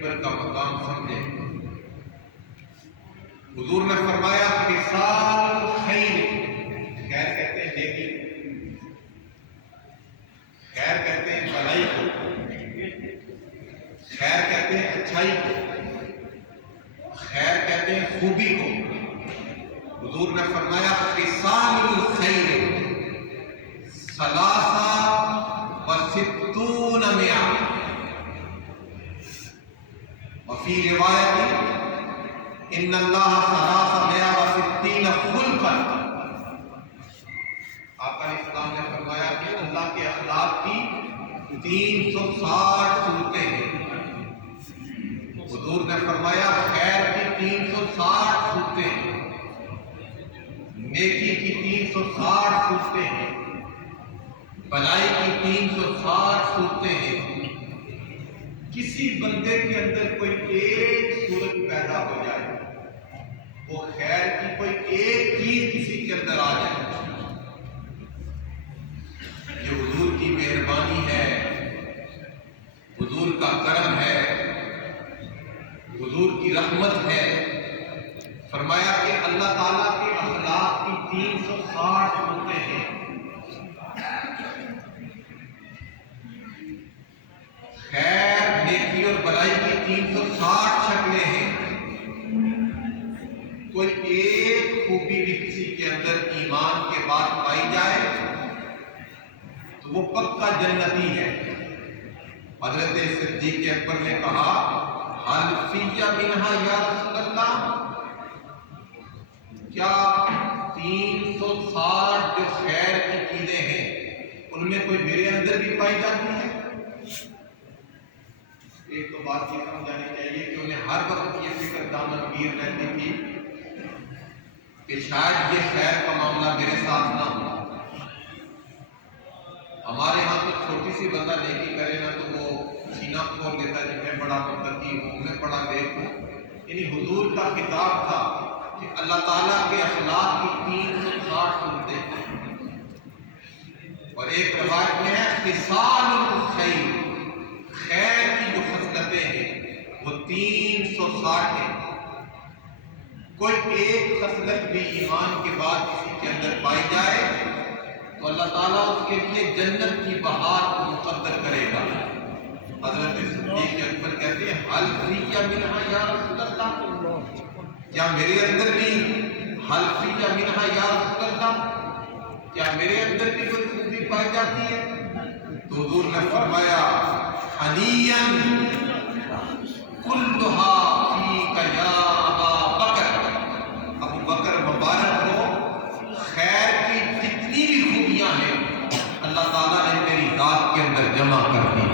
اکبر کا مقام سمجھیں۔ حضور نے فرمایا خصال الخیر، خیر کہتے ہیں نیکی، خیر کہتے ہیں بھلائی کو، خیر کہتے ہیں اچھائی کو، خیر کہتے ہیں خوبی کو۔ حضور نے فرمایا خصال الخیر ثلاثہ وستون مئہ، وفی روایت ان اللہ ثلاثہ مئہ وستین خلقا۔ آقا اسلام نے فرمایا کہ اللہ کے اخلاق کی 360 صورتیں ہیں۔ حضور نے فرمایا خیر کی 360 صورتیں ہیں، نیکی کی 360 صورتیں ہیں، بھلائی کی 360 صورتیں ہیں۔ کسی بندے کے اندر کوئی ایک صورت پیدا ہو جائے، وہ خیر کی کوئی ایک چیز کسی کے اندر آ جائے، یہ حضور کی مہربانی ہے، حضور کا کرم ہے، حضور کی رحمت ہے۔ فرمایا کہ اللہ تعالیٰ کے اخلاق کی 360 صورتیں ہیں۔ خیر، نیکی اور بھلائی کی 360 شکلیں ہیں۔ کوئی ایک خوبی بھی کسی کے اندر ایمان کے بعد پائی جائے تو وہ پکا جنتی ہے۔ حضرت صدیق اکبر نے کہا حل فی منہا یا رسول اللہ، کیا 360 جو خیر کی چیزیں ہیں ان میں کوئی میرے اندر بھی پائی جاتی ہے؟ ایک تو بات یہ سمجھ جانی چاہیے کہ انہیں ہر وقت یہ فکر دامن گیر رہتی تھی کہ شاید یہ خیر کا معاملہ میرے ساتھ نہ ہو۔ ہمارے ہاں تو چھوٹی سی بندہ نیکی کرے نا تو وہ سینہ کھول دیتا ہے کہ میں بڑا متقی ہوں، میں بڑا نیک ہوں۔ یعنی حضور کا خطاب تھا کہ اللہ تعالیٰ کے اخلاق کی 360 صورتیں ہیں، اور ایک روایت میں ہے خصال الخیر، خیر کی جو خصلتیں ہیں وہ 360 ہیں۔ کوئی ایک خصلت بھی ایمان کے بعد کسی کے اندر پائی جائے تو اللہ تعالیٰ اس کے لیے جنت کی بہار کو مقدر کرے گا۔ حضرت صدیق اکبر کہتے ہیں حل فی منہا یا رسول اللہ، کیا میرے اندر بھی حل فی منہا یا رسول اللہ، کیا میرے اندر بھی کوئی خوبی پائی جاتی ہے؟ تو حضور نے فرمایا حنیًا کلھا فیک یا ابا بکر، ابو بکر مبارک کو خیر کی جتنی بھی خوبیاں ہیں اللہ تعالیٰ نے تیری ذات کے اندر جمع کر دی۔